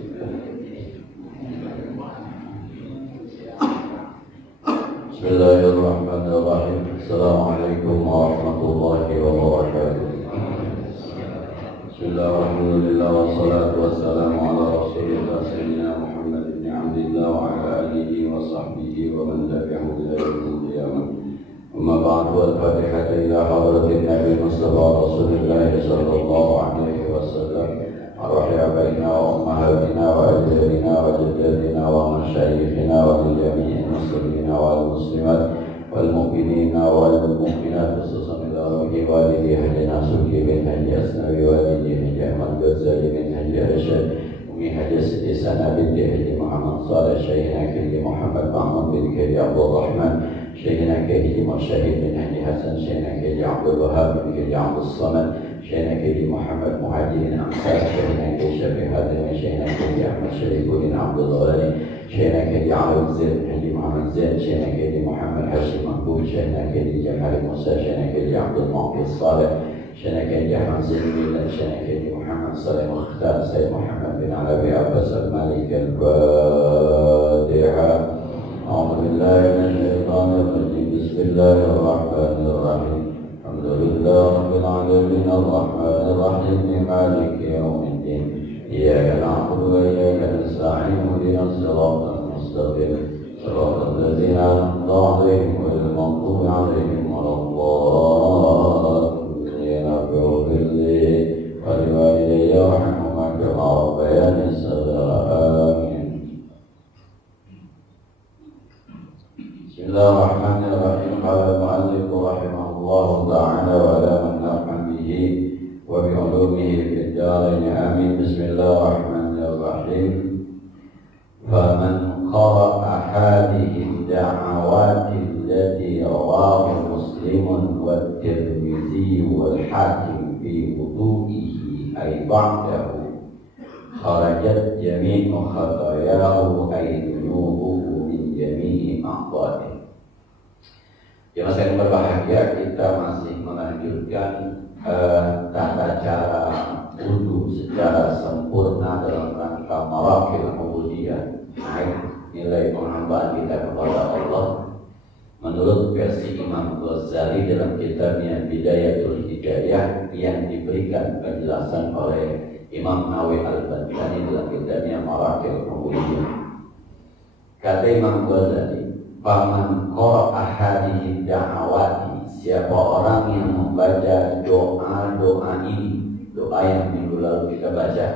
Bismillahirrahmanirrahim. Assalamualaikum warahmatullahi wabarakatuh. Bismillahirrahmanirrahim. Wassalatu wassalamu ala rasulillah sayyidina Muhammad ibn Abdillah wa ala alihi wa sahbihi wa man tabi'ahu ila yaumil qiyamah. Amma ba'du, al-Fatihah ila hadratin Nabi Mustafa Rasulullah sallallahu alaihi wasallam. Arwah abaina wa ummahatina wa ajdadina wa jaddatina wa masyayikhina wa jami'il muslimina wal muslimat wal mu'minina wal mu'minat, khususan ila ruhi walidi Haji Nasuki bin Haji Asnawi walidi Haji Ahmad Ghazali bin Haji Arsyad, Umi Haji Siti Sana binti Haji Muhammad Saleh, Syekhina Haji Muhammad Mahmud bin Haji Abdul Rahman, Syekhina Haji Mursyid bin Haji Hasan, Syekhina Haji Abdul Wahab bin Haji Abdul Samad, Syekhina Haji Muhammad Muhajirin Amsas, Syekhina Haji Syafiq Hadim, Syekhina Haji Ahmad Syarifudin Abdul Ghani, Syekhina Haji Alif Zain Haji Muhammad Zain, Syekhina Haji Muhammad Hashim Mahbub, Syekhina Haji Jamal Musa, Syekhina Haji Abdul Mu'afis Saleh, Syekhina Haji Ahmad Zain Billah, Syekhina Haji Muhammad Saleh Mukhtar, Sayyid Muhammad bin Alawi Abbas Al-Malik Al-Fatihah. A'udzu billahi minasyaitonir rajim. Bismillahirrahmanirrahim. Alhamdulillahirabbil alamin, arrahmanir rahim, maliki yaumiddin. Iyyaka na'budu wa iyyaka nasta'in, ihdinas siratal mustaqim, siratal ladzina an'amta 'alaihim ghairil maghdubi 'alaihim waladdallin. Rabbighfirli wa liwalidayya warhamhuma kama rabbayani shaghira. Bismillahirrahmanirrahim. Qala al-mu'allif rahimahullahu ta'ala wa la man naf'an bihi wa bi 'ulumihi fid darain amin. Bismillahirrahmanirrahim. Faman qara'a hadhihi ad-da'awati allati rawahu Muslimun wa Tirmidzi wal Hakim fi wudu'ihi ay ba'dahu kharajat jami'u khatayahu ay dhunubuhu min jami'i a'dha'ihi. Jemaah yang berbahagia, kita masih melanjutkan tata cara wudu secara sempurna dalam rangka marahil ubudiyah, naik nilai penghambaan kita kepada Allah menurut versi Imam Ghazali dalam kitabnya Bidayatul Hidayah yang diberikan penjelasan oleh Imam Nawawi Al-Bantani dalam kitabnya Marahil Ubudiyah. Kata Imam Ghazali, faman qara'a hadhihi da'awati, siapa orang yang membaca doa-doa ini, doa yang minggu lalu kita baca,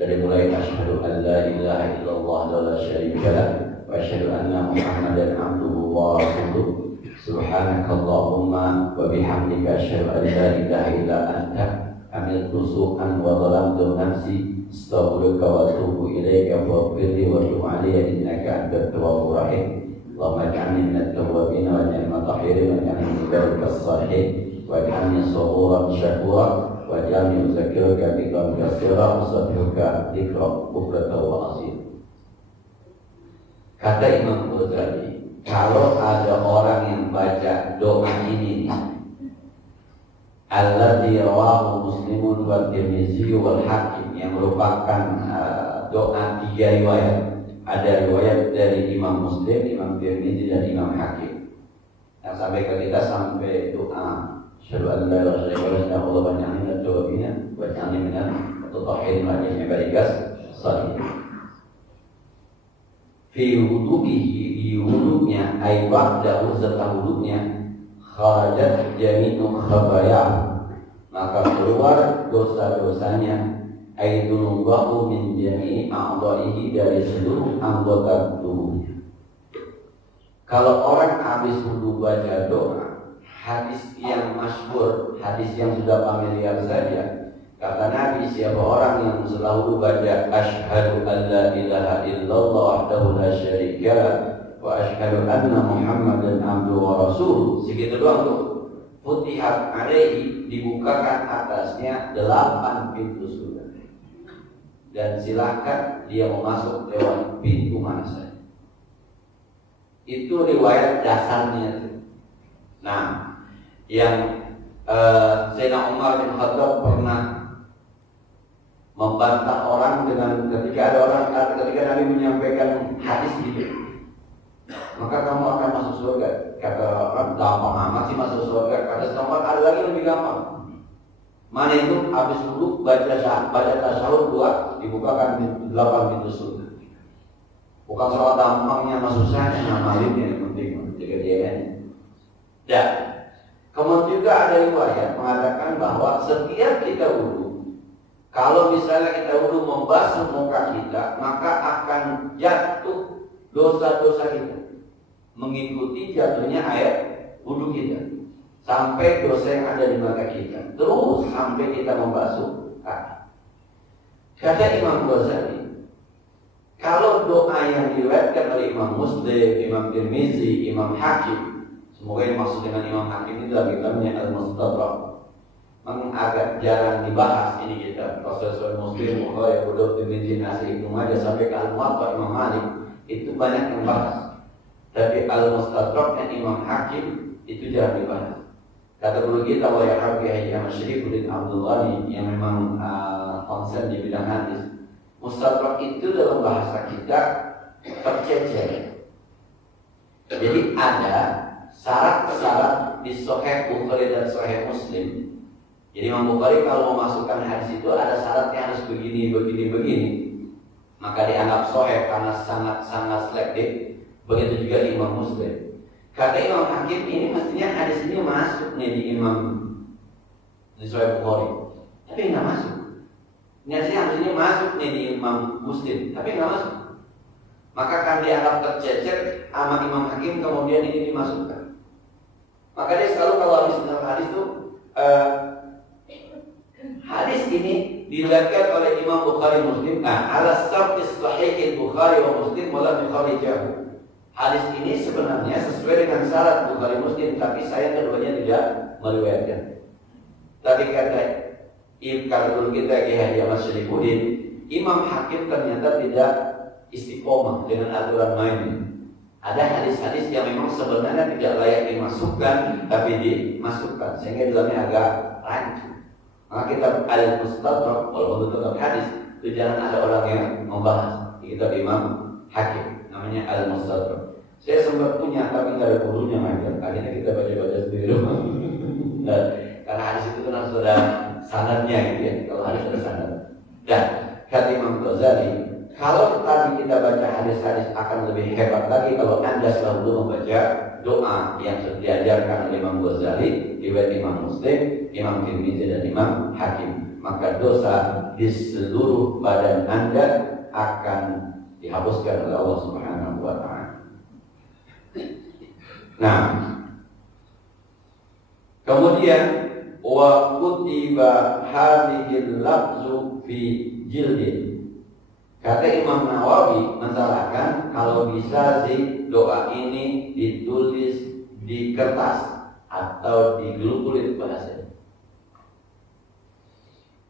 dari mulai asyhadu an la ilaha illallah wa la syarika lah wa asyhadu anna Muhammadan abduhu wa rasuluh, subhanakallahumma wa bihamdika asyhadu an la ilaha illa anta amiltu su'an wa zalamtu nafsi astaghfiruka wa atubu ilaika waghfirli wa tub 'alayya innaka antat tawwabur rahim. Allahumma ij'alni minat tawwabin wa ij'alni minat tahirin wa ij'alni min ibadikas salihin wa ij'alni saburan syakura wa ij'alni uzakiruka dzikran katsira wa astaghfiruka dzikran bukratan wa asila. Kata Imam Ghazali, kalau ada orang yang baca doa ini, alladzi rawahu Muslimun wa Tirmidzi wal Hakim, yang merupakan doa 3 riwayat. Ada riwayat dari Imam Muslim, Imam Tirmidzi dan Imam Hakim. Yang sampai ke kita sampai doa asyhadu an la ilaha illallah wa la ilaha illallah wa ja'alni minal mutahhirin wa min ibadikas salihin. Fi wudu'ihi, di wudu'nya, ay ba'dahu, setelah wudu'nya, kharajat jami'u khabaya, maka keluar dosa-dosanya, ay dunubahu min jami'i a'dha'ihi, dari seluruh anggota tubuhnya. Kalau orang habis wudu baca doa, hadis yang masyhur, hadis yang sudah familiar saja, kata Nabi, siapa orang yang setelah wudu baca asyhadu an la ilaha illallah wahdahu la syarika lah wa asyhadu anna Muhammadan abduhu wa rasuluh, segitu doang tuh, futihat alaihi, dibukakan atasnya 8 pintu surga, dan silakan dia mau masuk lewat pintu mana saja. Itu riwayat dasarnya. Nah, yang Sayyidina Umar bin Khattab pernah membantah orang dengan ketika Nabi menyampaikan hadis gitu, maka kamu akan masuk surga. Kata orang, gampang amat sih masuk surga. Kata setempat ada lagi lebih gampang. Mana itu? Habis wudu baca tasyahud 2, dibukakan 8 pintu surga. Bukan soal gampangnya masuk susahnya, ngamalin yang penting jaga dia. Dan kemudian juga ada riwayat mengatakan bahwa setiap kita wudu, kalau misalnya kita wudu membasuh muka kita, maka akan jatuh dosa-dosa kita, mengikuti jatuhnya air wudu kita, sampai dosa yang ada di mata kita, terus sampai kita membasuh kaki. Kata Imam Ghazali, kalau doa yang diriwayatkan oleh Imam Muslim, Imam Tirmizi, Imam Hakim, semoga yang maksud dengan Imam Hakim ini dalam kitabnya Al-Mustadrak, memang agak jarang dibahas ini kita. Rasul Muslim, Bukhari, Abu Dawud, Tirmizi, Nasai, Ibnu Majah sampai ke Al-Muwatta Imam Malik itu banyak yang bahas. Tapi Al-Mustadrak dan Imam Hakim itu jarang dibahas. Kata guru kita Wahai Habib Ahmad Syarifuddin Abdul Ghani yang memang konsen di bidang hadis, Mustadrak itu dalam bahasa kita tercecer. Jadi ada syarat-syarat di Sahih Bukhari dan Sahih Muslim. Jadi Imam Bukhari kalau memasukkan hadis itu ada syaratnya harus begini. Maka dianggap sahih karena sangat selektif. Begitu juga Imam Muslim. Kata Imam Hakim, ini mestinya hadis ini masuk nih di Sahih Bukhari, tapi nggak masuk. Ini hadis ini masuk nih di Imam Muslim, tapi nggak masuk. Maka kan dianggap tercecer sama Imam Hakim, kemudian ini dimasukkan. Maka dia selalu kalau habis dengar hadis itu hadis ini diriwayatkan oleh Imam Bukhari Muslim. Ala syartis sahih Bukhari wa Muslim wala yukharijahu. Hadis ini sebenarnya sesuai dengan syarat Bukhari Muslim, tapi saya keduanya tidak meriwayatkan. Tapi kata dulu kita Kiai Haji Ahmad Syarifuddin, Imam Hakim ternyata tidak istiqomah dengan aturan main. Ada hadis-hadis yang memang sebenarnya tidak layak dimasukkan, tapi dimasukkan sehingga dalamnya agak rancu. Maka kita Al-Mustadrak walaupun tetap hadis itu jangan ada orang yang membahas di kitab Imam Hakim namanya Al-Mustadrak. Saya sempat punya tapi nggak ada gurunya ngajar. Akhirnya kita baca-baca sendiri. Nah, karena hadis itu kan harus ada sanadnya gitu ya. Kalau hadis ada sanad. Dan kata Imam Ghazali, kalau tadi kita baca hadis-hadis akan lebih hebat lagi kalau Anda selalu membaca doa yang sudah diajarkan oleh Imam Ghazali, riwayat Imam Muslim, Imam Tirmizi dan Imam Hakim. Maka dosa di seluruh badan Anda akan dihapuskan oleh Allah Subhanahu wa taala. Nah, kemudian wa kutiba hadhil lafzu fi jildin. Kata Imam Nawawi masalahkan kalau bisa sih doa ini ditulis di kertas atau digeluk-gelik bahasanya.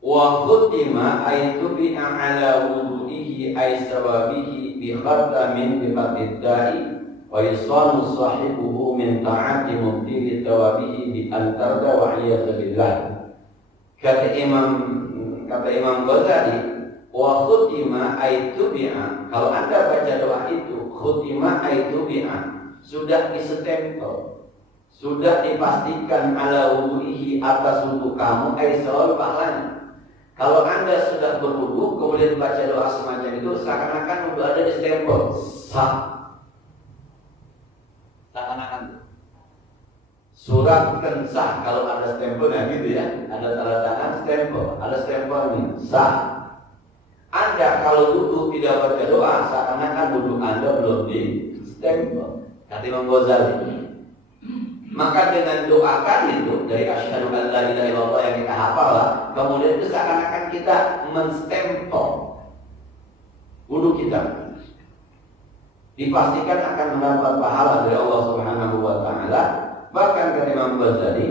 Wa kutima aitu bi ala wudu'ihi ay sawabihi bi khatamin bi qadidai wa yusanu sahibuhu min ta'ati mubtili tawabihi bi antarda wa iyadzu billah. Kata Imam Ghazali, wa khutima aitu bi'a. Kalau Anda baca doa itu, khutima aitu bi'a, sudah disestempel, sudah dipastikan ala wudu'ihi atas wudu kamu ay sawab pahalanya. Kalau Anda sudah berwudu kemudian baca doa semacam itu, seakan-akan wudu Anda distempel sah. Seakan-akan surat sah kalau ada stempelnya gitu ya, ada tanda tangan stempel, ada stempelnya sah. Anda kalau wudu tidak baca doa, seakan-akan wudu Anda belum di stempel. Kata Imam Ghazali. Maka dengan doakan itu dari asyhadu an la ilaha illallah yang kita hafal lah, kemudian itu seakan-akan kita menstempel wudu kita. Dipastikan akan mendapat pahala dari Allah Subhanahu wa taala. Bahkan kata Imam Ghazali,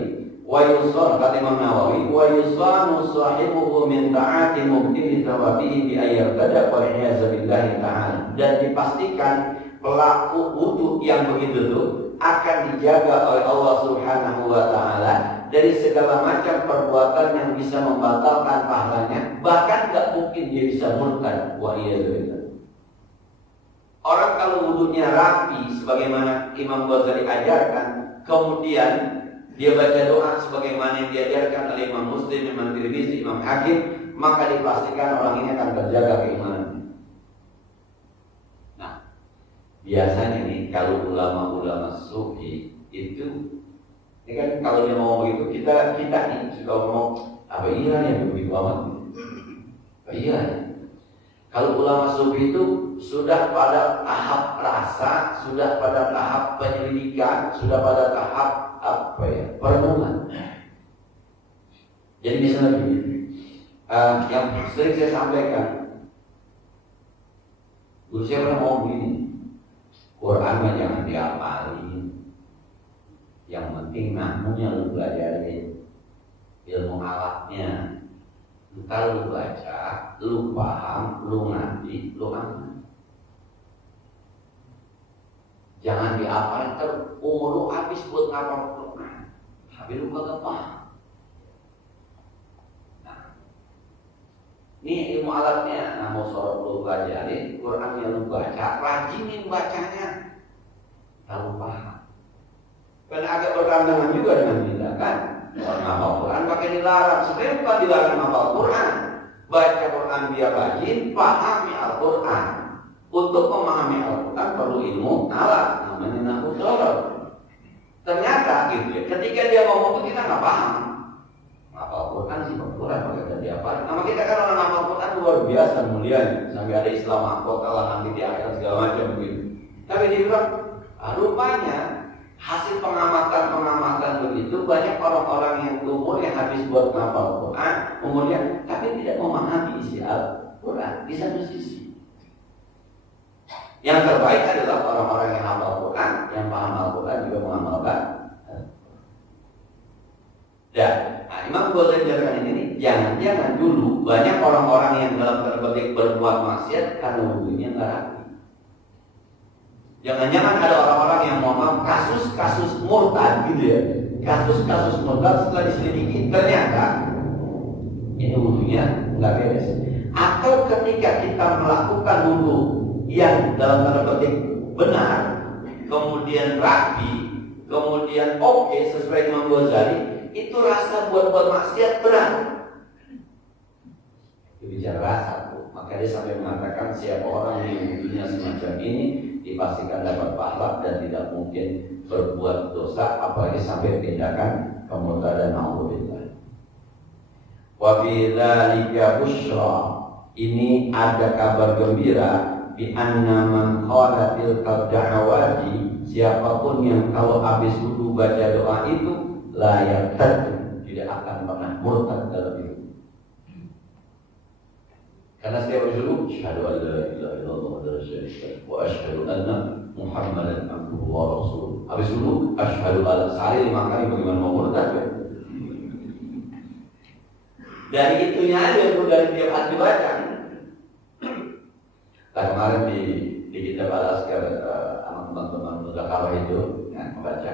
wa yusan kata Imam Nawawi, wa yusanu sahibuhu min ta'ati mubtili thawabihi bi ayyabada wa iyyazabillahi ta'ala. Dan dipastikan pelaku wudu yang begitu itu akan dijaga oleh Allah Subhanahu wa taala dari segala macam perbuatan yang bisa membatalkan pahalanya, bahkan nggak mungkin dia bisa murtad. Wa iyyazubillah. Orang kalau wudunya rapi sebagaimana Imam Ghazali ajarkan, kemudian dia baca doa sebagaimana yang diajarkan oleh Imam Muslim, Imam Tirmizi, Imam Hakim, maka dipastikan orang ini akan terjaga keimanannya. Nah, biasanya nih kalau ulama-ulama sufi itu, ini kan kalau dia mau begitu, kita nih suka ngomong, apa iya ya begitu amat? Apa iya ya? Kalau ulama sufi itu sudah pada tahap rasa, sudah pada tahap penyelidikan, sudah pada tahap apa ya, perenungan. Jadi misalnya begini, yang sering saya sampaikan, dulu saya pernah ngomong begini, Quran mah jangan dihafalin, yang penting nahmunya lu belajarin, ilmu alatnya. Kalau lu baca, lu paham, lu ngerti, lu aman. Jangan dihafal terus, umur lu habis buat ngapal Quran, tapi lu kagak paham. Nah, ini ilmu alatnya. Nah, mau sholat lu belajarin, Quran yang lu baca, rajinin bacanya, lalu paham. Karena agak bertentangan juga dengan kita kan. Orang hafal Quran pakai dilarang. Sebenarnya bukan dilarang hafal Quran. Baca Quran dia rajin, pahami Al-Quran. Untuk memahami Al-Quran perlu ilmu alat, namanya nahwu shorof. Ternyata gitu ya, ketika dia ngomong itu kita nggak paham. Hafal Quran sih Quran pakai dia apa? Nama kita kan orang hafal Quran luar biasa mulianya. Sampai ada Islam mahkota lah nanti di akhirat segala macam begitu. Tapi dia bilang, rupanya hasil pengamatan begitu banyak orang-orang yang umur yang habis buat ngapal Quran, umurnya tapi tidak memahami isi Al-Quran di satu sisi. Yang terbaik adalah orang-orang yang hafal Quran, yang paham Al-Quran juga mengamalkan. Dan Imam Ghazali menjelaskan ini, jangan-jangan dulu banyak orang-orang yang dalam tanda petik berbuat maksiat karena wudunya nggak rapi. Jangan-jangan ada orang-orang yang mohon kasus-kasus murtad gitu ya. Kasus-kasus murtad setelah diselidiki ternyata ini wudunya nggak beres. Atau ketika kita melakukan wudu yang dalam tanda petik benar, kemudian rapi, kemudian oke sesuai Imam Ghazali, itu rasa buat maksiat berat. Itu bicara rasa tuh. Maka dia sampai mengatakan siapa orang yang wudunya semacam ini dipastikan dapat pahala dan tidak mungkin berbuat dosa, apalagi sampai tindakan kemurtadan. Alhamdulillah. Wa fi dzalika busyra, ini ada kabar gembira bi anna man qala tilka da'awati, siapapun yang kalau habis wudu baca doa itu la yartad, tidak akan pernah murtad dalam hidup. Karena setiap bersyukur, syahadu an la ilaha illallah wa la syarika wa asyhadu anna Muhammadan abduhu wa rasuluh. Habis dulu asyhadu alla sehari 5 kali, bagaimana mau murtad ya? Dari itunya aja tuh, dari tiap hati baca. Kemarin di kitab Al-Azkar sama teman-teman Mudzakarah itu ya, membaca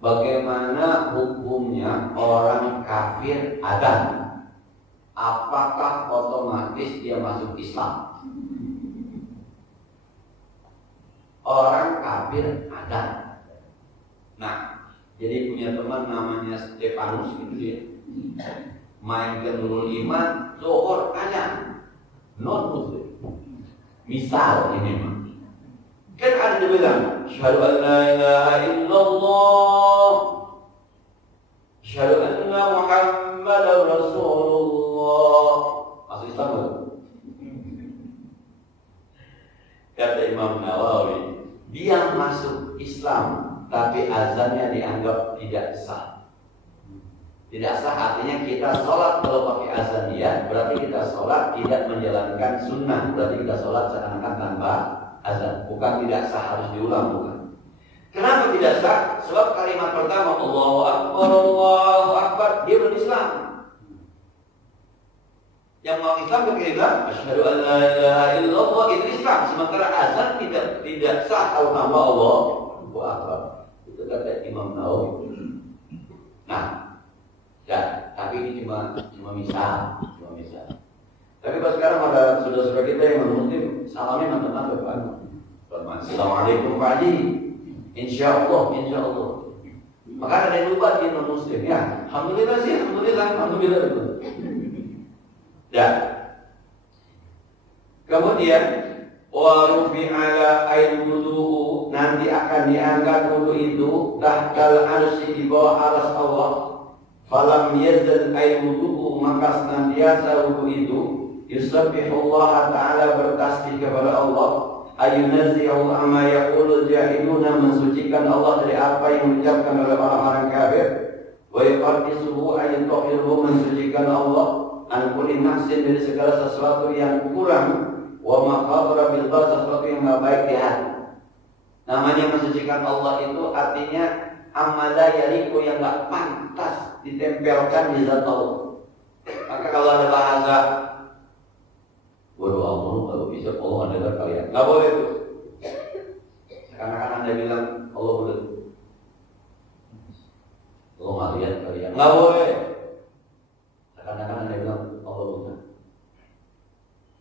bagaimana hukumnya orang kafir adzan. Apakah otomatis dia masuk Islam? Orang kafir ada. Nah, jadi punya teman namanya Stefanus gitu dia. Main ke Nurul Iman, Zuhur ada non muslim. Misal ini mah. Kan ada dia bilang, syahadu an la ilaha illallah, syahadu anna Muhammadar Rasulullah. Masuk Islam betul? Kata Imam Nawawi, dia masuk Islam tapi azannya dianggap tidak sah. Tidak sah artinya kita sholat kalau pakai azan dia, berarti kita sholat tidak menjalankan sunnah, berarti kita sholat seakan-akan tanpa azan. Bukan tidak sah harus diulang, bukan. Kenapa tidak sah? Sebab kalimat pertama Allahu Akbar, dia belum Islam. Yang mau Islam berkaitan asyhadu an la ilaha illallah, itu Islam. Sementara azan tidak sah kalau nama Allahu Akbar. Itu kata Imam Nawawi. Nah, ya, tapi ini cuma misal. Tapi kalau sekarang ada saudara-saudara kita yang non-muslim, salamnya mantap-mantap Pak. Assalamualaikum Pak Haji. Insya Allah. Maka ada yang lupa dia non-muslim ya. Alhamdulillah sih, alhamdulillah. Ya. Kemudian wa rufi'ala ayyuduhu, nanti akan diangkat wudu itu tahtal arsy, di bawah arsy Allah. Falam yazal ayyuduhu, maka senantiasa wudu itu yusabbihullah ta'ala, bertasbih kepada Allah. Ayunazzi'u amma yaqulul jahiluna, mensucikan Allah dari apa yang diucapkan oleh orang-orang kafir. Wa yuqaddisuhu ayutahhiruhu, mensucikan Allah an kulli naqsin, dari segala sesuatu yang kurang. Wa ma qadara bil bas, sesuatu yang enggak baik di hati. Namanya mensucikan Allah itu artinya amala yaliku, yang enggak pantas ditempelkan di zat Allah. Maka kalau ada bahasa waduh Allah kalau bisa Allah mendengar kalian, nggak boleh itu. Seakan-akan Anda bilang Allah boleh, Allah nggak lihat kalian, nggak boleh. Seakan-akan Anda bilang Allah bukan,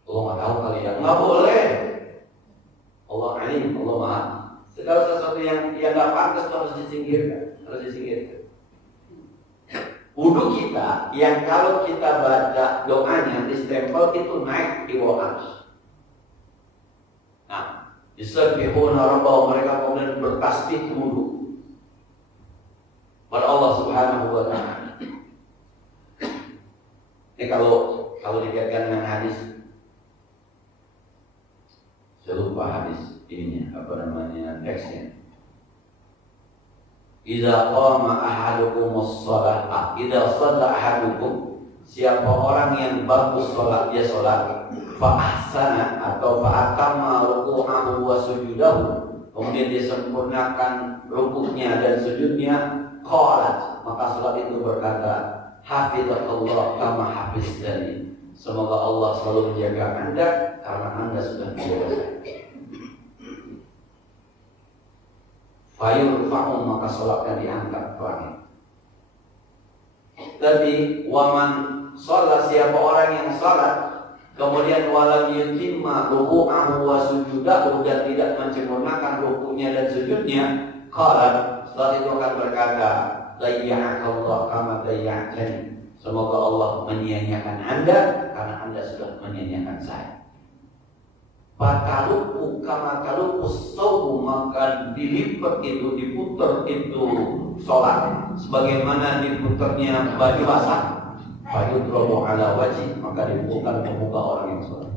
Allah nggak tahu kalian, nggak boleh. Allah alim, Allah maha. Segala sesuatu yang nggak pantas harus disingkirkan, Wudu kita yang kalau kita baca doanya di stempel itu naik di bawah arsy. Nah, yusabbihuna rabbahum, mereka kemudian bertasbih wudu pada Allah Subhanahu wa taala. Ini kalau dikaitkan dengan hadis, saya lupa hadis ininya, teksnya. Idza qama ahadukum as-shalah, idza shalla ahadukum, siapa orang yang bagus salat, dia salat, fa ahsana atau fa atamma ruku'ahu wa sujudahu, kemudian dia sempurnakan rukuknya dan sujudnya, qalat, maka salat itu berkata, hafizallahu kama hafiztani, semoga Allah selalu menjaga Anda karena Anda sudah menjaga saya. Fayurfa'u, maka sholatnya diangkat ke langit. Tapi waman sholat, siapa orang yang sholat kemudian walam yutimma ruku'ahu wa sujudahu, dan tidak menyempurnakan rukunya dan sujudnya, qala, setelah itu akan berkata, dayya'akallah kama dayya'tani, semoga Allah menyia-nyiakan Anda karena Anda sudah menyia-nyiakan saya. Pataluku kama taluku saubu, maka dilipat itu, diputar itu sholat sebagaimana diputarnya baju basah. Fayudrabu ala wajhi, maka diputar ke muka orang yang sholat.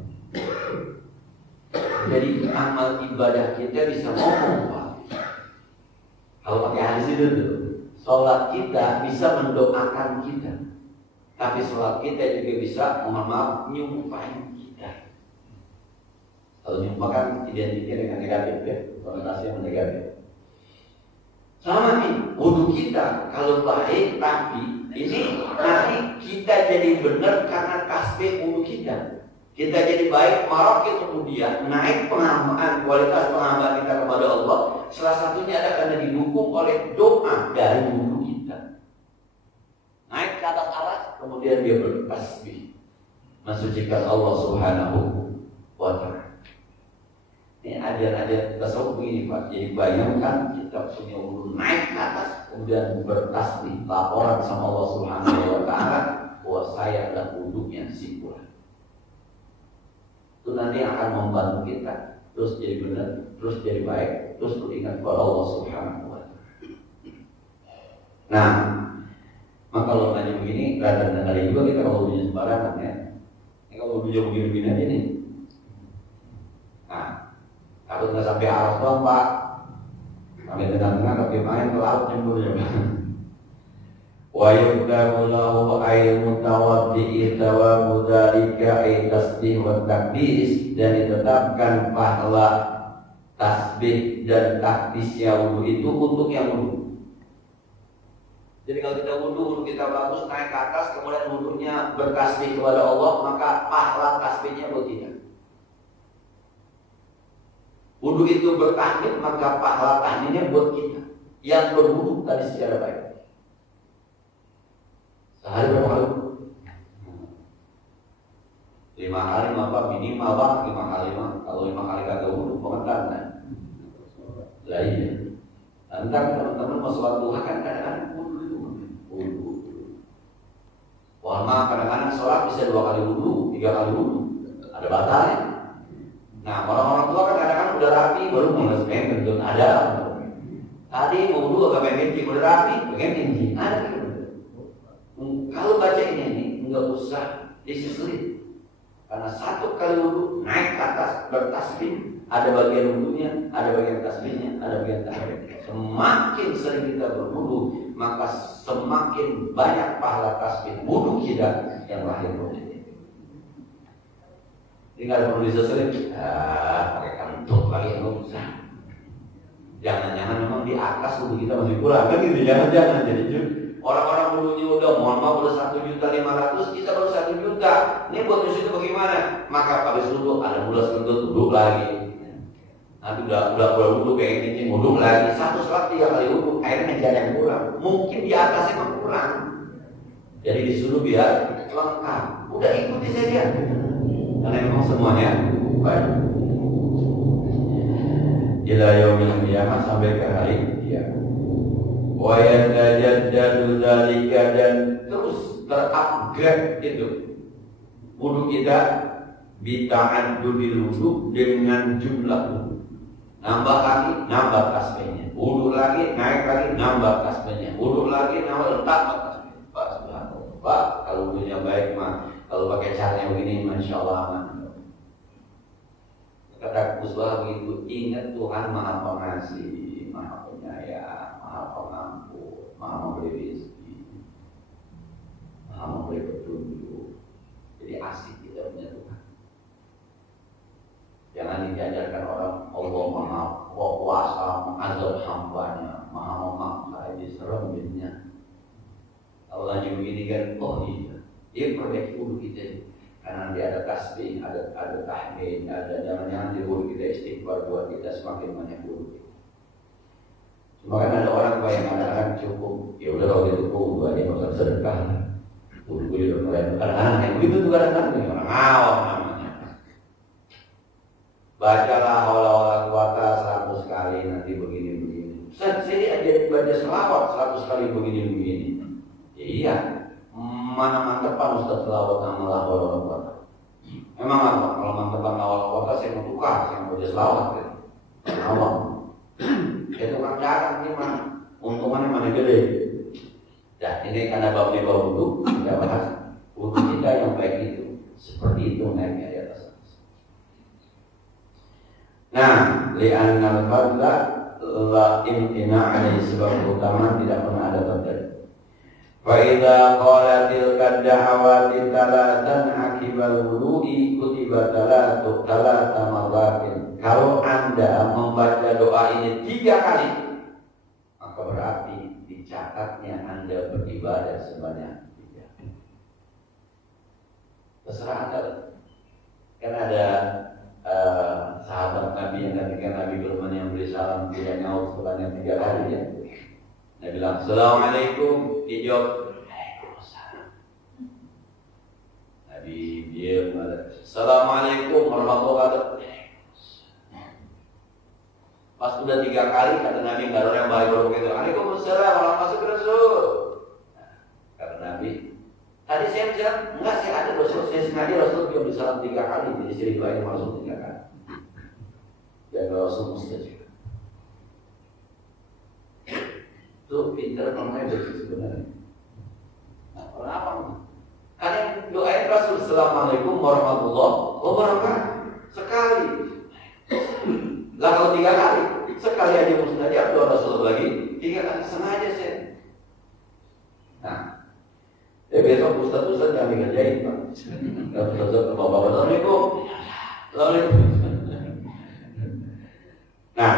Jadi amal ibadah kita bisa ngomong, Pak. Kalau pakai hadis itu tuh, sholat kita bisa mendoakan kita, tapi sholat kita juga bisa, mohon maaf, nyumpahin kita. Kalau nyumpahkan identiknya dengan negatif ya, konotasi yang negatif. Sama nih, wudu kita kalau baik, tapi ini nanti kita jadi benar karena tasbih wudu kita. Kita jadi baik, marok kemudian naik penghambaan, kualitas penghambaan kita kepada Allah. Salah satunya adalah karena didukung oleh doa dari wudu kita. Naik ke atas aras, kemudian dia bertasbih, mensucikan Allah Subhanahu wa ta'ala. Ini ajar-ajar tasawuf begini Pak. Jadi bayangkan kita punya wudu naik ke atas, kemudian bertasbih, laporan sama Allah Subhanahu wa ta'ala bahwa saya adalah wudunya si Quran. Itu nanti akan membantu kita terus jadi benar, terus jadi baik, terus beringat kepada Allah Subhanahu wa ta'ala. Nah, maka kalau nanya begini, kadang-kadang ada juga kita kalau wudunya sembarangan ya. Ini kalau wudunya begini-begini aja nih. Nah, takut nggak sampai araf doang Pak, sampai tengah-tengah kaki main ke laut jemurnya. Wa yubdahu lahu ay mutawaddi'i thawabu dzalika ay tasbih wa takbis, dan ditetapkan pahala tasbih dan takbisnya wudu itu untuk yang wudu. Jadi kalau kita wudu kita bagus naik ke atas, kemudian wudunya bertasbih kepada Allah, maka pahala tasbihnya buat kita. Wudu itu bertahmid, maka pahala tahmidnya buat kita yang berwudu tadi secara baik. Sehari berapa kali? 5 kali apa minimal Pak, 5 kali mah. Kalau 5 kali kagak wudu pengetan kan. Lah iya. Entar teman-teman mau sholat duha kan kadang-kadang wudu. Mohon maaf kadang-kadang sholat bisa 2 kali wudu, 3 kali wudu. Ada batalnya. Nah, orang-orang tua kan kadang-kadang udah rapi baru mulai kentut ada. Tadi mau wudu agak pengen udah rapi, pengen tinggi. Ada gitu. Kalau baca ini enggak usah disiselin. Karena 1 kali wudu naik ke atas bertasbih, ada bagian wudunya, ada bagian tasbihnya, ada bagian tahmidnya. Semakin sering kita berwudu, maka semakin banyak pahala tasbih wudu kita yang lahir dari. Jadi nggak perlu diseselin. Pakai kantut lagi nggak usah. Jangan-jangan memang di atas wudu kita masih kurang kan gitu. Jangan-jangan jadi orang-orang wudunya udah mohon maaf udah 1.500.000, kita baru 1 juta. Ini buat itu bagaimana? Maka pada wudu ada mulas kentut wudu lagi. Nanti udah wudu kayak gini wudu lagi. 1 sholat 3 kali wudu, akhirnya menjadi yang kurang. Mungkin di atasnya memang kurang. Jadi disuruh biar lengkap. Udah ikuti saja. Karena memang semuanya baik. Ila yaumil qiyamah sampai ke hari kiamat. Wa yatajaddadu dzalika dan terus terupgrade itu wudu kita bita'addudil wudu dengan jumlah wudu. Nambah lagi, nambah tasbihnya. Wudu lagi, naik lagi, nambah tasbihnya. Wudu lagi, nambah tambah tasbihnya. Pak subhanallah. Pak, kalau wudunya baik mah, kalau pakai cara yang begini Masya Allah aman. Kata Kusbah begitu, ingat Tuhan Maha Pengasih, Maha Penyayang, Maha Pengampun, Maha memberi rezeki, Maha memberi petunjuk. Jadi asik kita punya Tuhan. Jangan diajarkan orang Allah Maha Kuasa mengazab hambanya, Maha memaksa, ini serem jadinya. Allah juga begini kan, oh iya, dia perbaiki dulu kita. Karena dia ada tasbih, ada tahmid, ada jangan-jangan di wudu kita istighfar buat kita semakin banyak wudu. Cuma kan ada orang yang kadang-kadang cukup, ya udah kalau gitu wudu aja nggak usah sedekah. Wudu udah mulai kadang-kadang yang begitu tuh kadang-kadang orang awam namanya. Bacalah haula quwata 100 kali nanti begini-begini. Saya aja baca selawat 100 kali begini-begini. Ya iya. Mana mantepan Ustaz selawat sama lawal kota. Memang apa? Kalau mantepan lawal kota saya mau tukar, saya mau jadi selawat gitu. Awam. Itu tukang jarang ini mah. Untungannya mana gede. Nah ini karena bab di bawah wudu kita bahas wudu kita yang baik itu seperti itu naiknya di atas. Nah, li'annal fadla la imtina alaihi sebab utama tidak pernah ada terjadi. Fa'idha qalatil kadda'awati talatan akibal wudu'i kutiba talata marratin. Kalau Anda membaca doa ini 3 kali, maka berarti dicatatnya Anda beribadah sebanyak 3. Terserah Anda. Karena ada sahabat Nabi yang ketika Nabi berman yang beri salam tidak nyaut sebanyak 3 kali ya. Dia bilang, Assalamualaikum. Dia jawab, Waalaikumsalam. Nabi diam. Assalamualaikum warahmatullahi wabarakatuh. Pas udah 3 kali kata Nabi, nggak ada orang yang balik begitu. Waalaikumsalam warahmatullahi wabarakatuh. Kata Nabi, tadi saya bilang enggak sih ada Rasul. Saya sengaja Rasul dia bersalam 3 kali. Jadi istri lain Rasul 3 kali. Dan Rasul mustajab. Itu pintar namanya begitu sebenarnya. Nah, kenapa? Karena doain Rasul Assalamualaikum warahmatullahi wabarakatuh sekali. Lah kalau 3 kali, sekali aja mustajab doa Rasul lagi 3 kali sengaja saya. Nah, besok ustaz-ustaz yang dikerjain Pak. Kalau ustaz bapak Assalamualaikum. Nah,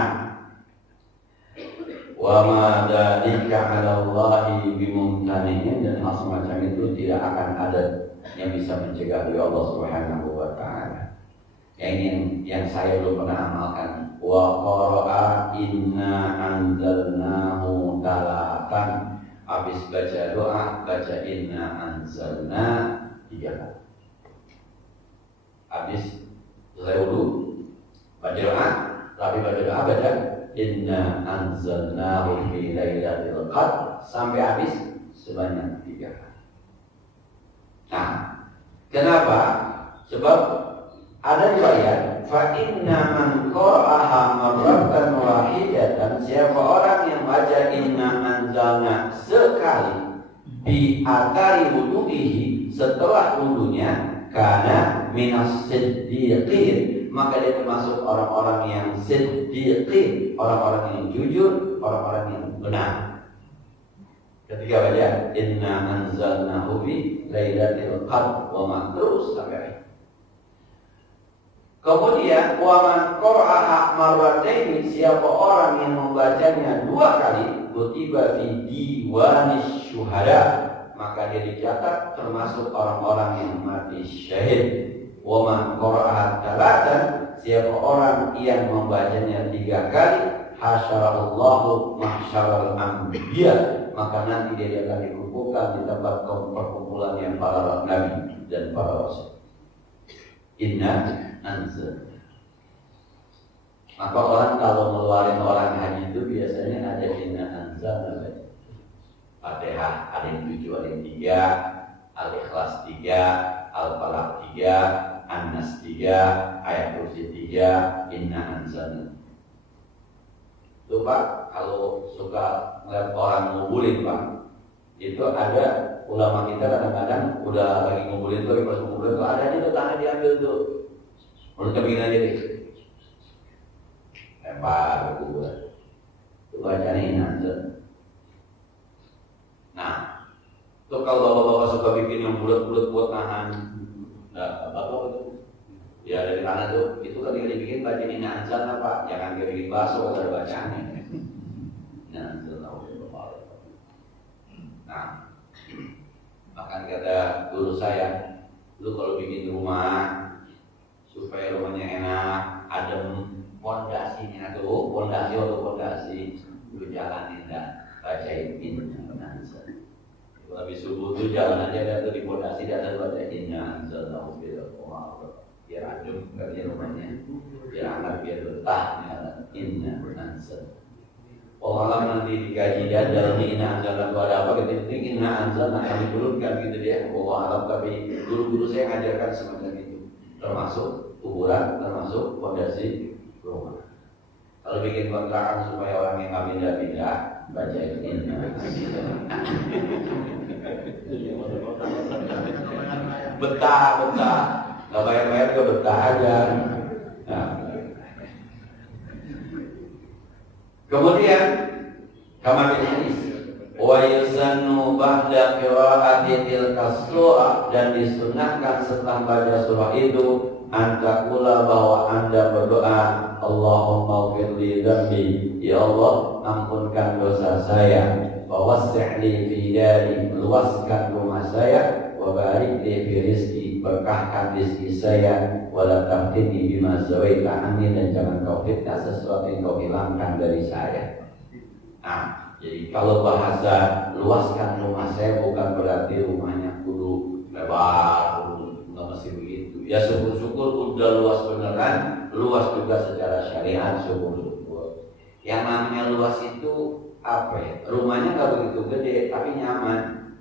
wa ma dzalika 'ala Allahi bimumtani'in, dan hal semacam itu tidak akan ada yang bisa mencegah oleh Allah Subhanahu wa taala. Yang saya belum pernah amalkan. Wa qara'a inna anzalnahu talatan habis baca doa baca inna anzalna 3 kali. Habis selesai wudu baca doa, tapi baca doa baca inna anzalnahu fi lailatul qadr sampai habis sebanyak 3 kali. Nah, kenapa? Sebab ada riwayat fa inna man qara'aha marratan wahidatan, siapa orang yang baca inna anzalna sekali bi athari wudu'ihi setelah wudunya, karena minas siddiqin, maka dia termasuk orang-orang yang siddiqin, orang-orang yang jujur, orang-orang yang benar. Ketika baca inna anzalnahu fi lailatul qadr wa ma terus sampai. Kemudian wa man qara'aha marrataini, siapa orang yang membacanya 2 kali, kutiba fi diwanis syuhada, maka dia dicatat termasuk orang-orang yang mati syahid. Wa man qara'aha tsalatan, siapa orang yang membacanya 3 kali, hasyarallahu mahsyaral anbiya, maka nanti dia akan dikumpulkan di tempat perkumpulan yang para nabi dan para rasul. Inna anzal. Maka orang kalau ngeluarin orang haji itu biasanya ada inna anzal namanya. Fatihah ada yang 7, ada yang 3, Al-Ikhlas 3, Al-Falaq 3, An-Nas 3, Ayat Kursi 3, Inna anzalna. Itu Pak, kalau suka ngeliat orang ngubulin Pak, itu ada ulama kita kadang-kadang udah lagi ngumpulin tuh, lagi pas ngumpulin tuh ada aja tuh tanah diambil tuh, menurut kebingin aja deh, lempar ke kubur, tuh bacanya inanzal. Nah, tuh kalau bapak-bapak suka bikin yang bulat-bulat buat nahan, apa itu? Ya dari tanah tuh, itu ketika dibikin baca inanzal apa? Jangan dia bikin bakso kalau ada bacaannya. Inanzal. Nah, bahkan kata guru saya, lu kalau bikin rumah supaya rumahnya enak, adem, pondasinya tuh, pondasi atau pondasi, lu jalanin dah, bacain inna anzal. Habis subuh tuh jalan aja dah tuh di pondasi dan baca inna anzal, biar adem kerja rumahnya, biar hangat, biar betah, inna anzal. Orang nanti dikaji dan dalam inna anzalna itu ada apa, kita penting inna anzalna kami turunkan gitu dia. Allah, tapi guru-guru saya ngajarkan semacam itu, termasuk kuburan, termasuk fondasi rumah. Kalau bikin kontrakan supaya orang yang nggak pindah-pindah, baca inna anzalna. Betah, nggak bayar-bayar ke betah aja. Nah. Kemudian kama bil hadis wa yusannu ba'da qira'ati tilka surah, dan disunahkan setelah baca surah itu anta kula bahwa anda berdoa Allahumma ighfirli dzambi, ya Allah ampunkan dosa saya, wa wasi' li fi dari, luaskan rumah saya, wa barik li fi rizqi, berkahkan rezeki saya, wala taftinni bima zawaita anni, dan jangan kau fitnah sesuatu yang kau hilangkan dari saya. Nah, jadi kalau bahasa luaskan rumah saya bukan berarti rumahnya kudu lebar, nggak mesti begitu. Ya syukur-syukur udah luas beneran, luas juga secara syariat, syukur-syukur. Yang namanya luas itu apa ya? Rumahnya nggak begitu gede, tapi nyaman.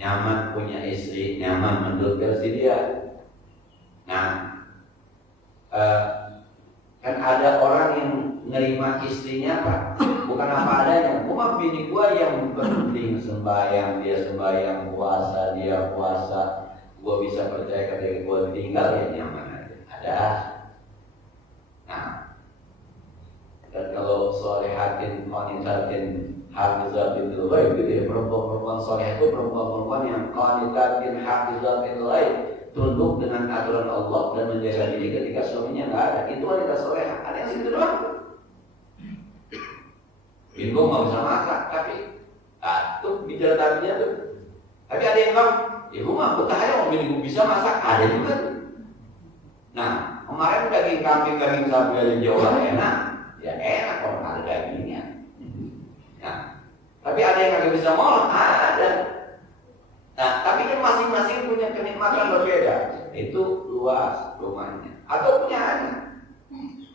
Nyaman punya istri, nyaman menurut versi dia. Nah, kan ada orang yang nerima istrinya Pak, bukan apa adanya. Cuma bini gua yang penting sembahyang, dia sembahyang, puasa, dia puasa. Gua bisa percaya ketika gua tinggal ya nyaman aja. Ada. Nah, dan kalau solehatin, qanitatin, hafizatin ghaib gitu ya, perempuan-perempuan soleh itu perempuan-perempuan yang qanitatin, hafizatin ghaib, tunduk dengan aturan Allah dan menjaga diri ketika suaminya nggak ada. Itu wanita soleh. Ada yang segitu doang. Bingung nggak bisa masak, tapi tuh bicara tadinya tuh. Tapi ada yang bilang, ibu mah betah ya, om ibu bisa masak, ada juga tuh. Nah, kemarin daging kambing, daging sapi ada Jawa enak, ya enak kalau ada dagingnya. Nah, Tapi ada yang nggak bisa molor, ada. Nah, tapi kan masing-masing punya kenikmatan berbeda. Itu luas rumahnya. Atau punya anak,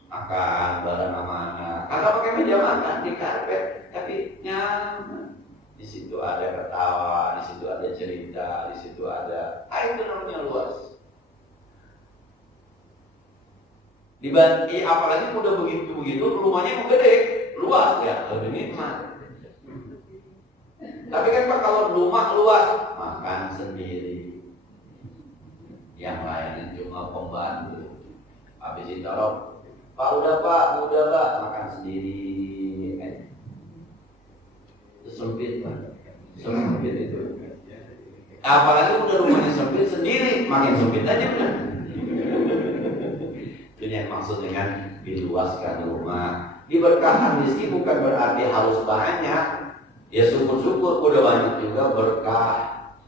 makan bareng sama anak. Kalau pakai meja makan di karpet, tapi nyaman. Di situ ada ketawa, di situ ada cerita, di situ ada. Itu namanya luas. Apalagi udah begitu rumahnya mau gede, luas ya, lebih nikmat. Tapi kan Pak, kalau rumah luas, makan sendiri. Yang lainnya cuma pembantu. Habis itu taruh, Pak udah Pak, makan sendiri. Sempit Pak, sempit itu. Apalagi udah rumahnya sempit sendiri, makin sempit aja udah. Itu yang maksud dengan diluaskan rumah. Diberkahkan rezeki bukan berarti harus banyak. Ya syukur-syukur udah banyak juga berkah.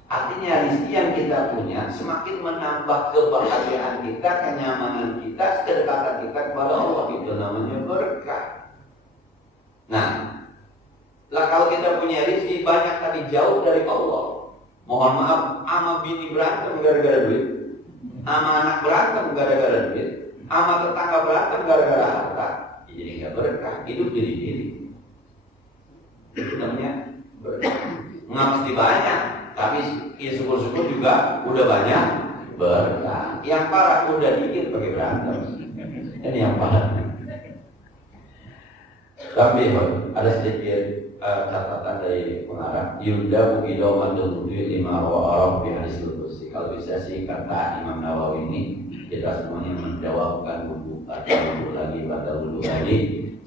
Artinya rezeki yang kita punya semakin menambah kebahagiaan kita, kenyamanan kita, kedekatan kita kepada Allah. Itu namanya berkah. Nah, kalau kita punya rezeki banyak tadi jauh dari Allah, mohon maaf, ama bini berantem gara-gara duit, ama anak berantem gara-gara duit, ama tetangga berantem gara-gara harta, jadi nggak berkah, hidup diri-diri. Itu namanya berkah. Nggak mesti banyak, tapi ya syukur-syukur juga udah banyak berkah. Yang parah udah dikit pakai berantem. Ini yang parah. Tapi ada sedikit catatan dari pengarang. Yunda bukidomatul wudhu lima Arab di hadis qudsi. Kalau bisa sih kata Imam Nawawi ini kita semuanya menjawabkan wudhu atau wudhu lagi pada wudhu lagi.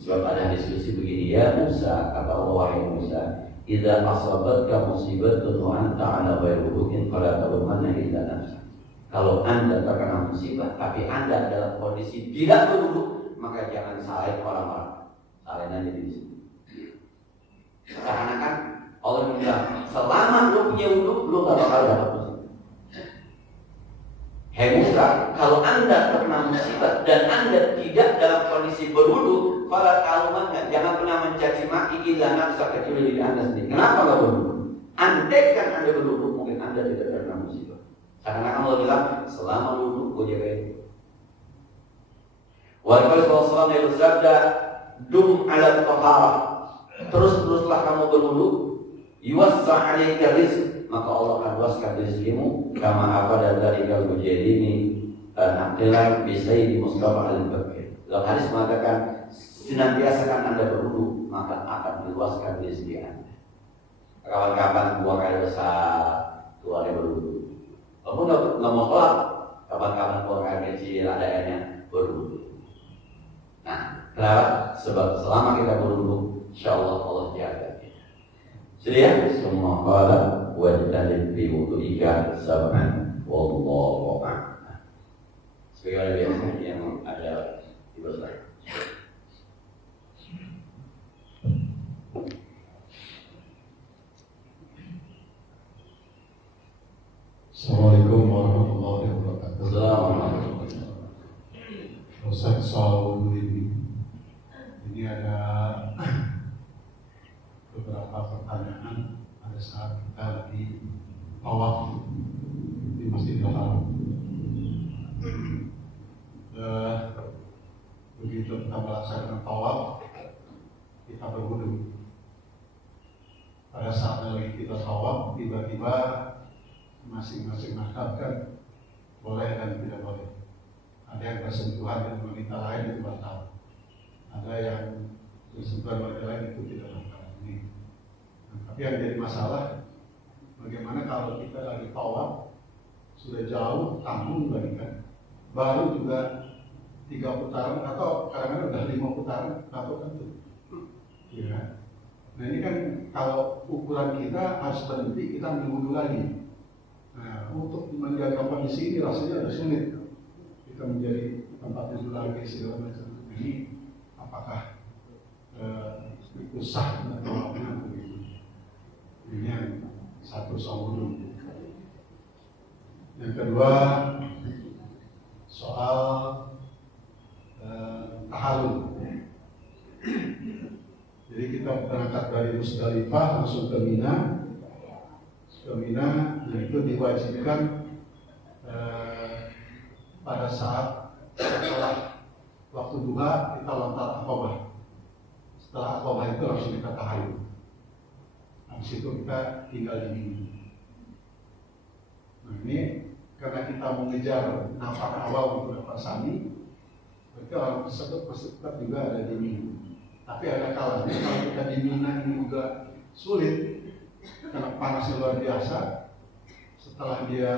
Sebab ada diskusi begini, ya Musa, kata Allah, wahai Musa, idza asabatka musibatun wa anta ala ghairi wudu'in fala talumanna illa nafsak. Kalau Anda terkena musibah tapi Anda dalam kondisi tidak berwudu, maka jangan salahin orang-orang. Salahin aja di sini. Karena kan Allah bilang, selama lu punya wudu, lu gak bakal dapat musibah. Hei Musa, kalau Anda terkena musibah dan Anda tidak dalam kondisi berwudu, fala talumanna, jangan pernah mencaci maki illa nafsa, kecuali diri Anda sendiri. Kenapa gak berwudu? Andaikan Anda berwudu, mungkin Anda tidak terkena musibah. Karena Allah bilang, selama wudu, gue jagain. Wa Rasulullah SAW bersabda, dum ala taharah, terus-teruslah kamu berwudu, yuwassa alaika rizq, maka Allah akan luaskan rezekimu. Kama apa dan dari kalau jadi ini naqilan bisaidi Mustafa al-Bakir. Dalam hadis mengatakan, senantiasakan Anda berwudu, maka akan diluaskan rezeki Anda. Kawan-kawan buang air besar, keluar berwudu. Kamu nggak mau sholat, kapan-kapan buang air kecil, ada airnya, berwudu. Nah, kenapa? Sebab selama kita berwudu, insya Allah jaga kita. Sedia? Semua kala wajib fi wudu'ika sab'an wallahu a'lam. Sebagai biasa yang ada di belakang. Assalamualaikum warahmatullahi wabarakatuh. Assalamualaikum. Ustaz soal wudu ini ada beberapa pertanyaan pada saat kita lagi tawaf di Masjidil Haram. Begitu kita melaksanakan tawaf, kita berwudu. Pada saat lagi kita tawaf, tiba-tiba masing-masing mazhab kan boleh dan tidak boleh. Ada yang bersentuhan dengan wanita lain itu batal. Ada yang bersentuhan wanita lain itu tidak batal. Tapi yang jadi masalah, bagaimana kalau kita lagi tawaf sudah jauh, tanggung lagi kan, baru juga 3 putaran atau kadang-kadang udah 5 putaran, atau tentu. Ya. Nah ini kan kalau ukuran kita harus berhenti, kita ambil wudhu lagi. Nah, untuk menjaga kondisi ini rasanya agak sulit. Kita menjadi tempat wudhu lagi segala macam. Ini apakah itu sah atau tidak? Ini yang satu soal wudhu. Yang kedua soal tahallul. Jadi kita berangkat dari Musdalifah langsung ke Mina. Itu diwajibkan pada saat setelah waktu duha kita lontar Aqabah. Setelah Aqabah itu langsung kita tahallul. Habis itu kita tinggal di Mina. Nah ini karena kita mengejar nafar awal untuk nafar sani, berarti orang tersebut tetap juga ada di Mina. Tapi ada kalanya kalau kita di Mina ini juga sulit karena panasnya luar biasa. Setelah dia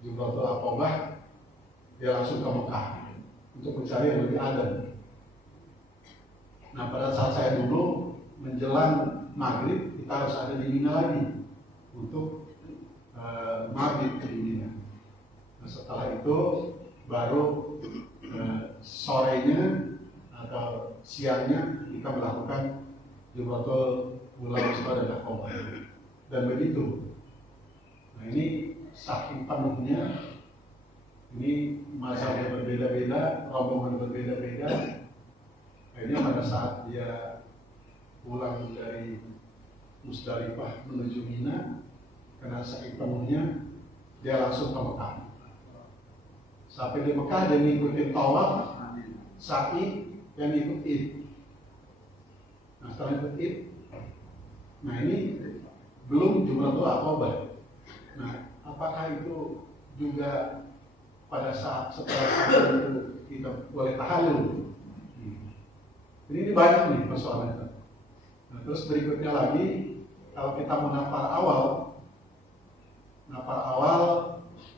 Jumratul Aqabah, dia langsung ke Mekah untuk mencari yang lebih adem. Nah pada saat saya dulu menjelang maghrib kita harus ada di Mina lagi untuk maghrib di Mina. Nah, setelah itu baru sorenya atau siangnya kita melakukan Jumratul Ula dan Aqabah dan begitu. Nah ini saking penuhnya, ini mazhabnya berbeda-beda, rombongan berbeda-beda. Akhirnya pada saat dia pulang dari Musdalifah menuju Mina, karena saking penuhnya, dia langsung ke Mekah. Sampai di Mekah dia ngikutin tawaf, sa'i, dan ikut id. Nah setelah ikut id, nah ini belum Jumratul Aqabah. Nah apakah itu juga pada saat setelah itu kita boleh tahallul? Ini banyak nih persoalannya. Nah, terus berikutnya lagi, kalau kita mau nafar awal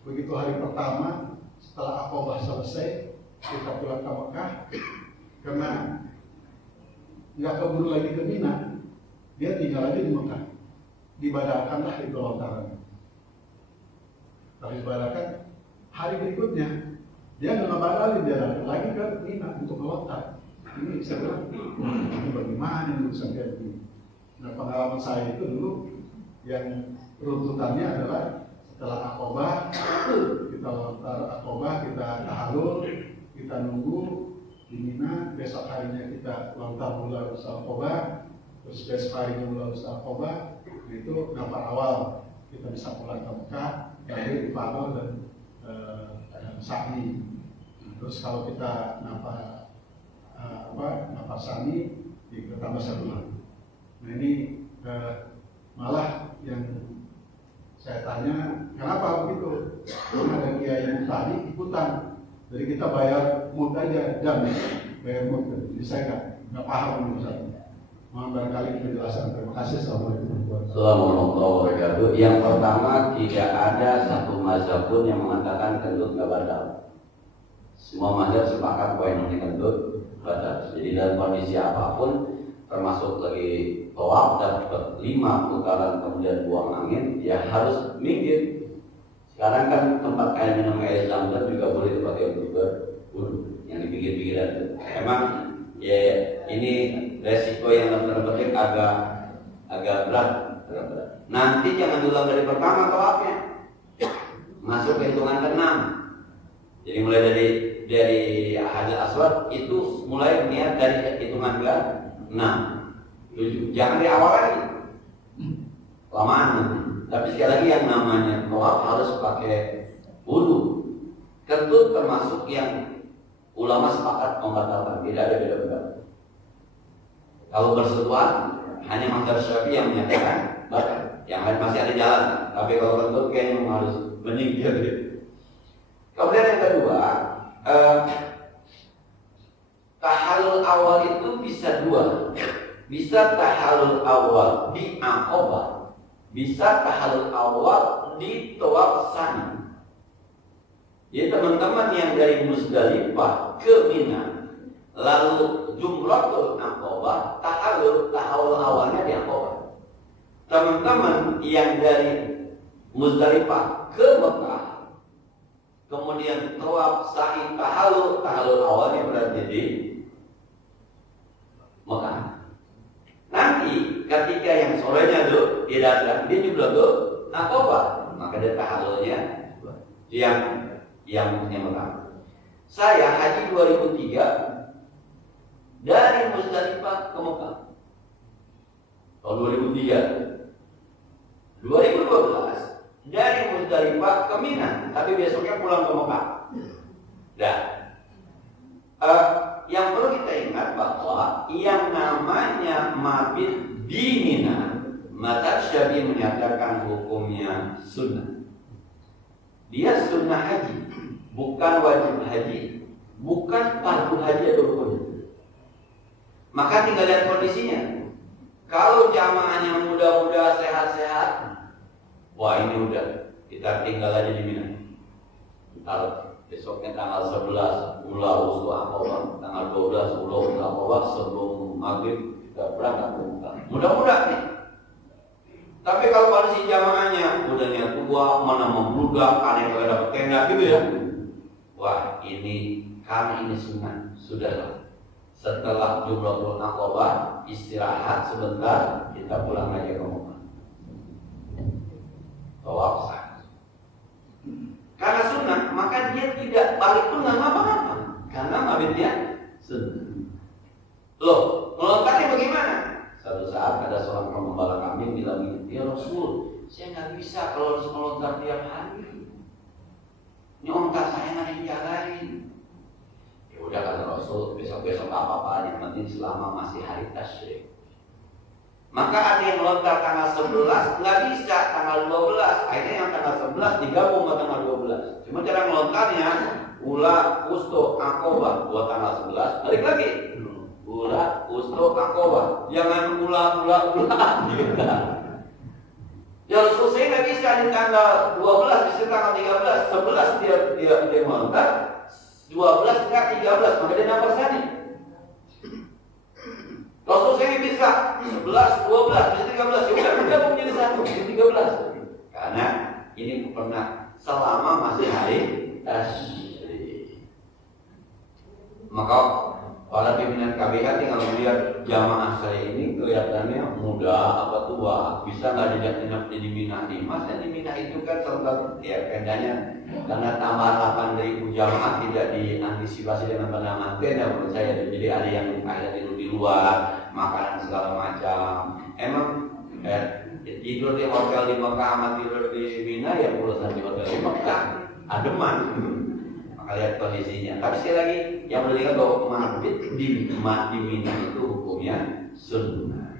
begitu hari pertama setelah Aqabah selesai kita pulang ke Mekah, karena nggak keburu lagi ke Mina, dia tinggal lagi di Mekah, dibadakanlah itu lontaran. Setelah dibadakan hari berikutnya dia nggak ngabalin, dia lagi ke Mina untuk melontar. Ini saya bilang, ini bagaimana ini sampai begini? Nah pengalaman saya itu dulu yang runtutannya adalah setelah Aqabah kita lontar Aqabah, kita tahallul, kita nunggu di Mina, besok harinya kita lontar mula Aqabah, terus besok harinya mula Aqabah, itu nafar awal kita bisa pulang ke Mekah, dari Ifadah dan Sa'i. Terus kalau kita nafar sani ditambah satu lagi. Nah ini malah yang saya tanya, kenapa begitu? Karena ada kiai tadi ikutan, jadi kita bayar mut aja jam, bayar mut. Jadi saya nggak paham Ustaz. Mohon barangkali penjelasan. Terima kasih. Assalamualaikum warahmatullahi wabarakatuh. Yang pertama, tidak ada satu mazhab pun yang mengatakan kentut nggak batal. Semua mazhab sepakat bahwa yang namanya kentut batal. Jadi dalam kondisi apapun, termasuk lagi tawaf dan 5 putaran kemudian buang angin, ya harus minggir. Sekarang kan tempat air minum air Zam-Zam juga boleh dipakai untuk berwudu yang di pinggir-pinggiran. Emang ya ini resiko yang agak berat. Nanti jangan diulang dari pertama tawafnya, masuk ke hitungan ke-6. Jadi mulai dari Hajar Aswad itu mulai niat dari hitungan ke-6, 7. Jangan di awal lagi, lamaan nanti. Tapi sekali lagi yang namanya tawaf harus pakai wudu. Kentut termasuk yang ulama sepakat membatalkan, tidak ada beda pendapat. Kalau bersentuhan hanya mazhab Syafi'i yang menyatakan batal, yang lain masih ada jalan. Tapi kalau kentut kayaknya harus menyingkir. Kemudian yang kedua, tahallul awal itu bisa 2. Bisa tahallul awal di Aqabah, bisa tahallul awal di tawaf sani. Jadi teman-teman yang dari Musdalifah ke Mina, lalu Jumratul Aqabah, tahallul awalnya di Aqabah. Teman-teman yang dari Musdalifah ke Mekah, kemudian tawaf sa'i tahallul awalnya berarti di Mekah. Nanti ketika yang sorenya tuh dia datang, dia juga tuh Aqabah, maka dia tahallulnya yang Mekah. Saya haji 2003 dari Musdalifah ke Mekah. tahun 2003. 2012 dari Muzdalifah ke Mina, tapi besoknya pulang ke Mekah. Dan yang perlu kita ingat bahwa yang namanya mabit di Mina, mazhab Syafi'i menyatakan hukumnya sunnah. Dia sunnah haji, bukan wajib haji, bukan fardu haji atau rukun. Maka tinggal lihat kondisinya. Kalau jamaahnya muda-muda sehat-sehat, wah ini udah kita tinggal aja di Mina. Kalau besoknya tanggal 11 Ula Usul Aqabah, tanggal 12 Ula Usul Aqabah, sebelum maghrib kita berangkat ke Mekah. Mudah-mudahan nih. Tapi kalau kondisi jamaahnya udahnya tua, mana membludak, aneh kalau dapat tenda gitu ya. Wah ini karena ini sunnah, sudahlah. Setelah Jumratul Aqabah istirahat sebentar, kita pulang aja ke Mekah. Tawaf sah. Karena sunnah, maka dia tidak balik pun nggak apa-apa. Karena mabitnya sunnah. Loh, melompatnya bagaimana? Satu saat ada seorang pengembala kambing bilang, ya Rasul, saya nggak bisa kalau harus melontar tiap hari. Ini ontar saya nggak dijagain. Ya udah kata Rasul, besok-besok apa-apa, yang penting selama masih hari tasyrik. Maka ada yang melontar tanggal 11, nggak bisa tanggal 12. Akhirnya yang tanggal 11 digabung ke tanggal 12. Cuma cara melontarnya, Ula, Usto, Aqabah buat tanggal 11, balik lagi. Ula, Usto, Aqabah. Jangan ula. Ya Rasul saya nggak bisa di tanggal 12, bisa tanggal 13, 11 dia melontar, 12 enggak 13, maka dia nambah sani. Rasul saya bisa 11, 12, bisa 13, ya udah bergabung jadi satu, jadi 13. Karena ini pernah selama masih hari tasyrik. Maka para pimpinan KBH tinggal melihat jamaah saya ini kelihatannya muda apa tua, bisa nggak dijak di Mina di Mas? Dan di Mina itu kan sempat ya tendanya karena tambahan 8.000 jamaah tidak diantisipasi dengan penambahan tenda menurut saya. Jadi ada yang akhirnya tidur di luar, makanan segala macam. Emang tidur di hotel di Mekah sama tidur di Mina ya urusan di hotel di Mekah ademan. Maka lihat kondisinya. Tapi sekali lagi yang menunjukkan bahwa mabit di Mina itu hukumnya sunnah.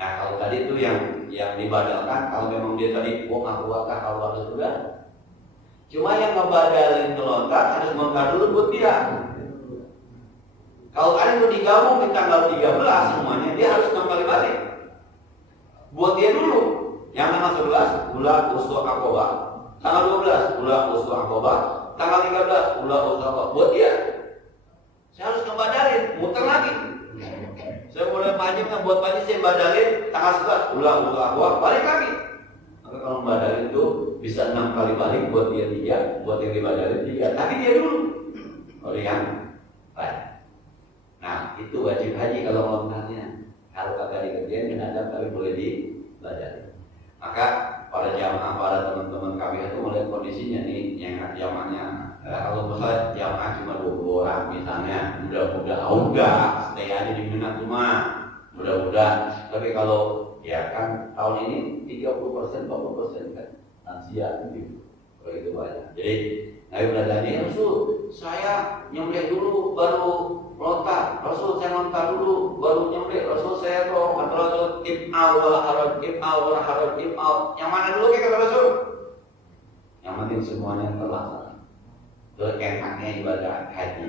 Nah kalau tadi itu yang dibadalkan, kalau memang dia tadi nggak kuatkah kalau harus sudah. Cuma yang ngebadalin melontar harus melontar dulu buat dia. Kalau ada itu digabung di tanggal 13 semuanya, dia harus 6 kali balik. Buat dia dulu. Yang tanggal 11 Ula Usul Aqabah, tanggal 12 Ula Usul Aqabah, tanggal 13 Ula Usul Aqabah. Buat dia. Saya harus ngebadalin, muter lagi. Saya mulai panjang buat pagi saya badalin tanggal 11 Ula Usul Aqabah, balik lagi. Maka kalau badalin itu bisa 6 kali balik, buat dia 3, buat yang dibadalin 3. Tapi dia dulu. Oleh yang lain. Nah, itu wajib haji kalau melontarnya. Kalau kagak dikerjain jenazah tapi boleh dibadalin. Maka para jamaah, para teman-teman kami itu melihat kondisinya nih, yang jamaahnya kalau misalnya jamaah cuma 20 orang misalnya, mudah-mudahan stay aja di Mina cuma mudah-mudahan. Tapi kalau ya kan tahun ini 30%, 40% kan lansia gitu. Kalau itu banyak. Jadi Nabi bertanya, Rasul, saya nyembelih dulu baru lontar. Rasul saya lontar dulu baru nyembelih. Rasul saya roh. Kata Rasul, ib'al wal haraj, ib'al wal haraj, ib'al. Yang mana dulu kata Rasul? Yang penting semuanya terlaksana. Itu enaknya ibadah haji.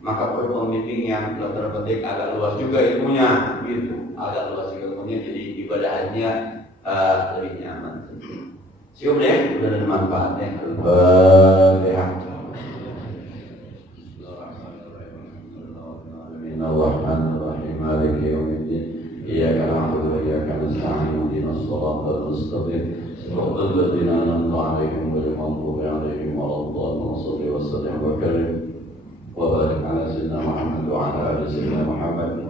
Maka perlu pembimbing yang terpenting agak luas juga ilmunya, gitu. Agak luas juga ilmunya, jadi ibadah hajinya lebih nyaman. Siap deh, udah ada manfaatnya. Bismillahirrahmanirrahim. Maliki yaumiddin. Iyyaka na'budu wa iyyaka nasta'in. Ihdinas siratal mustaqim. Siratal ladzina an'amta 'alaihim ghairil maghdubi 'alaihim waladdallin. Shalli wa sallim wa karim wa barik 'ala sayyidina Muhammad wa 'ala ali sayyidina Muhammad.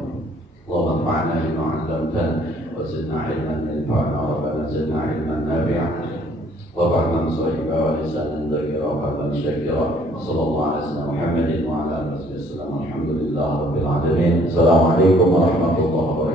Allahumma anfa'na bima 'allamtana wa zidna 'ilman yanfa'una wa rabbana zidna 'ilman nafi'an. وَفَعْلًا صَيِّبًا وَلِسَانًا ذَكِرًا وَقَلْبًا شَاكِرًا صلى الله على سيدنا محمد وعلى آله وصحبه وسلم. الحمد لله رب العالمين. السلام عليكم ورحمة الله وبركاته.